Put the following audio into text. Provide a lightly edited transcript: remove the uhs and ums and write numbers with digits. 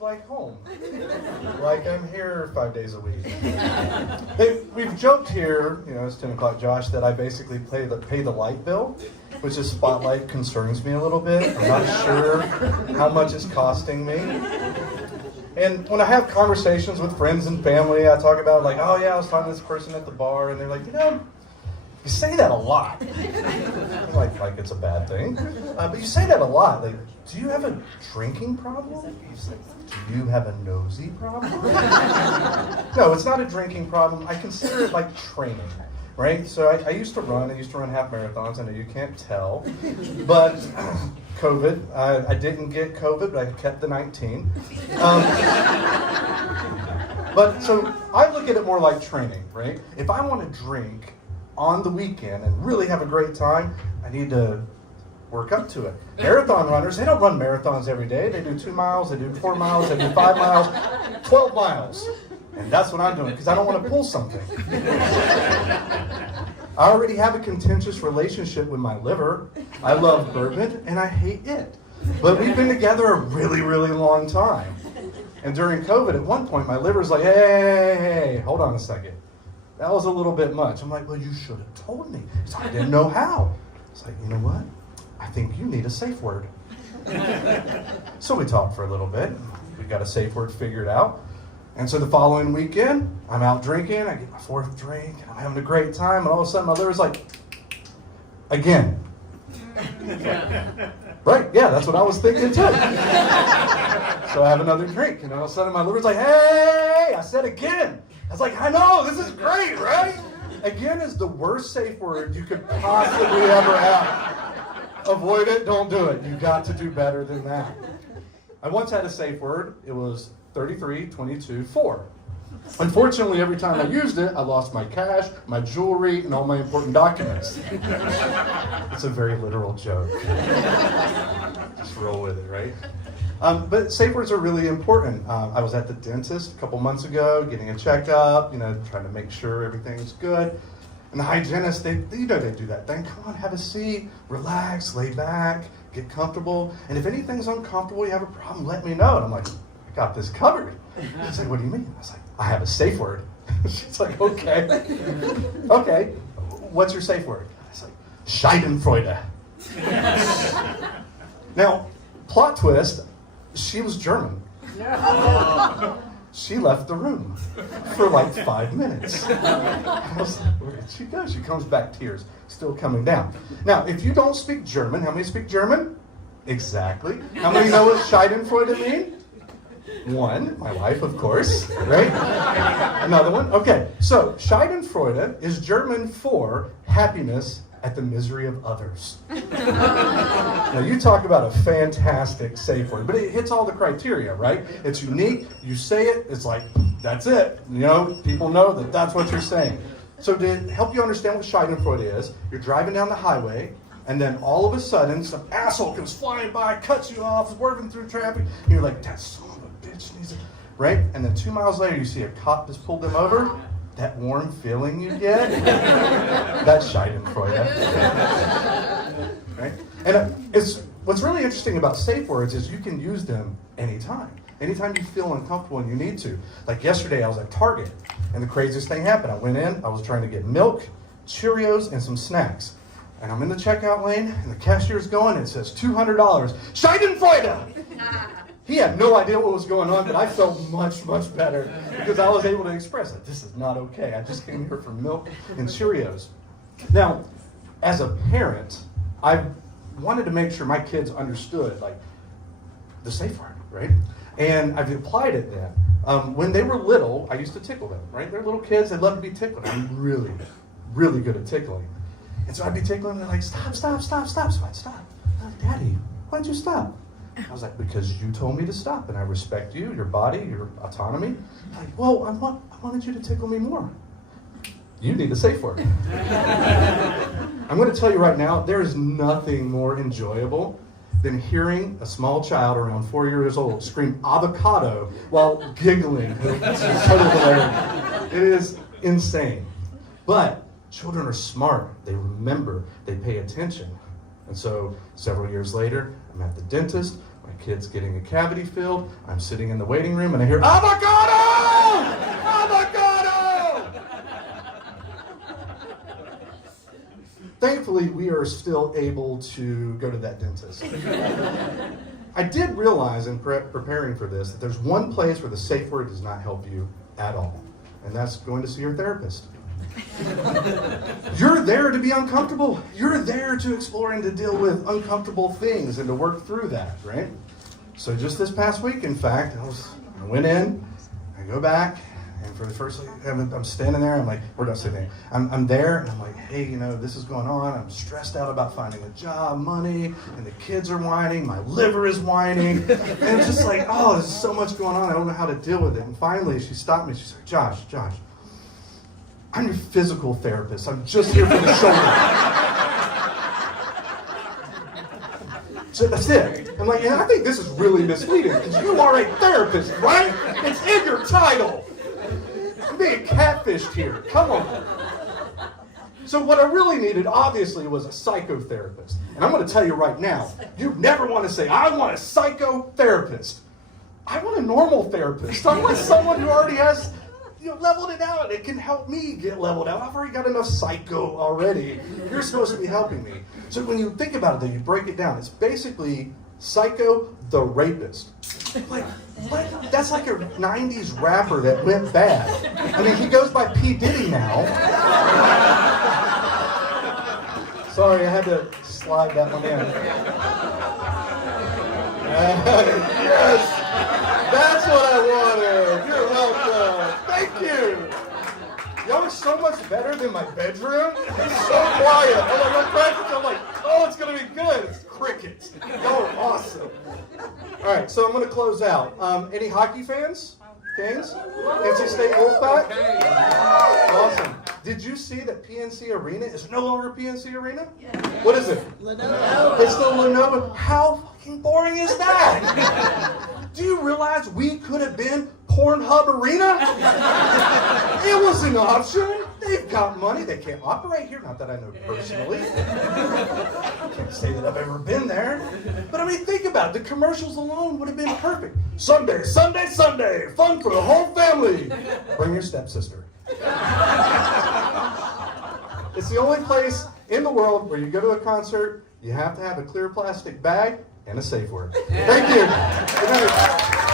like home. Like I'm here 5 days a week. Hey, we've joked here, it's 10 o'clock, Josh, that I basically pay the light bill, which is spotlight concerns me a little bit. I'm not sure how much it's costing me. And when I have conversations with friends and family, I talk about like, oh yeah, I was talking to this person at the bar, and they're like, you say that a lot. like it's a bad thing. But you say that a lot. Like, do you have a drinking problem? Do you have a nosy problem? No, it's not a drinking problem. I consider it like training, right? So I used to run half marathons. I know you can't tell. But COVID, I didn't get COVID, but I kept the 19. But so I look at it more like training, right? If I want to drink on the weekend and really have a great time, I need to work up to it. Marathon runners, they don't run marathons every day. They do 2 miles, they do 4 miles, they do 5 miles, 12 miles. And that's what I'm doing, because I don't want to pull something. I already have a contentious relationship with my liver. I love bourbon, and I hate it. But we've been together a really, really long time. And during COVID, at one point, my liver's like, hey, hold on a second. That was a little bit much. I'm like, well, you should have told me. So I didn't know how. It's like, you know what? I think you need a safe word. So we talked for a little bit. We got a safe word figured out. And so the following weekend, I'm out drinking. I get my 4th drink. And I'm having a great time. And all of a sudden, my liver's like, again. Right, yeah, that's what I was thinking too. So I have another drink. And all of a sudden, my liver's like, hey, I said again. I was like, I know, this is great, right? Again is the worst safe word you could possibly ever have. Avoid it, don't do it. You got to do better than that. I once had a safe word. It was 33, 22, 4. Unfortunately, every time I used it, I lost my cash, my jewelry, and all my important documents. It's a very literal joke. Just roll with it, right? But safe words are really important. I was at the dentist a couple months ago, getting a checkup, trying to make sure everything's good. And the hygienist, they do that thing. Come on, have a seat, relax, lay back, get comfortable. And if anything's uncomfortable, you have a problem, let me know. And I'm like, I got this covered. She's like, what do you mean? I was like, I have a safe word. She's like, okay. Okay, what's your safe word? I was like, Schadenfreude. Now, plot twist, she was German. She left the room for like 5 minutes. I was like, where did she go? She comes back, tears still coming down. Now, if you don't speak German, how many speak German? Exactly. How many know what Schadenfreude means? 1, my wife, of course, right? Another one? Okay, so Schadenfreude is German for happiness at the misery of others. Now, you talk about a fantastic safe word, but it hits all the criteria, right? It's unique. You say it, it's like, that's it. People know that that's what you're saying. So to help you understand what Schadenfreude is, you're driving down the highway, and then all of a sudden, some asshole comes flying by, cuts you off, swerving through traffic, and you're like, that son of a bitch needs it, right? And then 2 miles later, you see a cop just pulled them over. That warm feeling you get, that's Schadenfreude. Right? And what's really interesting about safe words is you can use them anytime. Anytime you feel uncomfortable and you need to. Like yesterday, I was at Target, and the craziest thing happened. I went in, I was trying to get milk, Cheerios, and some snacks. And I'm in the checkout lane, and the cashier's going, and it says $200. Schadenfreude! He had no idea what was going on, but I felt much, much better because I was able to express it. This is not okay. I just came here for milk and Cheerios. Now, as a parent, I wanted to make sure my kids understood, the safe word, right? And I've applied it then. When they were little, I used to tickle them, right? They're little kids. They love to be tickled. I'm really, really good at tickling. And so I'd be tickling, and they're like, stop, stop, stop, stop. So I'd stop. I'm like, Daddy, why'd you stop? I was like, because you told me to stop, and I respect you, your body, your autonomy. I'm like, well, I wanted you to tickle me more. You need a safe word. I'm going to tell you right now, there is nothing more enjoyable than hearing a small child around 4 years old scream avocado while giggling. It's totally hilarious. It is insane. But children are smart. They remember. They pay attention. And so several years later, I'm at the dentist. My kid's getting a cavity filled. I'm sitting in the waiting room and I hear, avocado! Avocado! Thankfully, we are still able to go to that dentist. I did realize in preparing for this that there's one place where the safe word does not help you at all, and that's going to see your therapist. You're there to be uncomfortable. You're there to explore and to deal with uncomfortable things and to work through that, right? So just this past week, in fact, I went in, I go back, and for the first, I'm standing there, I'm like, we're not sitting there. I'm there, and I'm like, hey, this is going on. I'm stressed out about finding a job, money, and the kids are whining, my liver is whining. And it's just like, oh, there's so much going on, I don't know how to deal with it. And finally, she stopped me, she's like, Josh, I'm your physical therapist. I'm just here for the shoulder. So that's it. I'm like, and I think this is really misleading because you are a therapist, right? It's in your title. You're being catfished here. Come on. So what I really needed, obviously, was a psychotherapist. And I'm going to tell you right now, you never want to say, I want a psychotherapist. I want a normal therapist. I want someone who already has leveled it out. It can help me get leveled out. I've already got enough psycho already. You're supposed to be helping me. So when you think about it, though, you break it down. It's basically Psycho the Rapist. Like, that's like a 90s rapper that went bad. I mean, he goes by P. Diddy now. Sorry, I had to slide that one in. Yes, that's what I wanted. You're welcome. Thank you. Y'all are so much better than my bedroom. It's so quiet. I'm like, oh, it's going to be good. It's crickets. Y'all are awesome. All right, so I'm going to close out. Any hockey fans? Canes? NC State Wolfpack? Awesome. Did you see that PNC Arena is no longer PNC Arena? What is it? Lenovo. It's still Lenovo. How fucking boring is that? Do you realize we could have been Pornhub Arena? It was an option. They've got money. They can't operate here. Not that I know personally. I can't say that I've ever been there. But I mean, think about it. The commercials alone would have been perfect. Sunday, Sunday, Sunday. Fun for the whole family. Bring your stepsister. It's the only place in the world where you go to a concert, you have to have a clear plastic bag and a safe word. Thank you. Good night.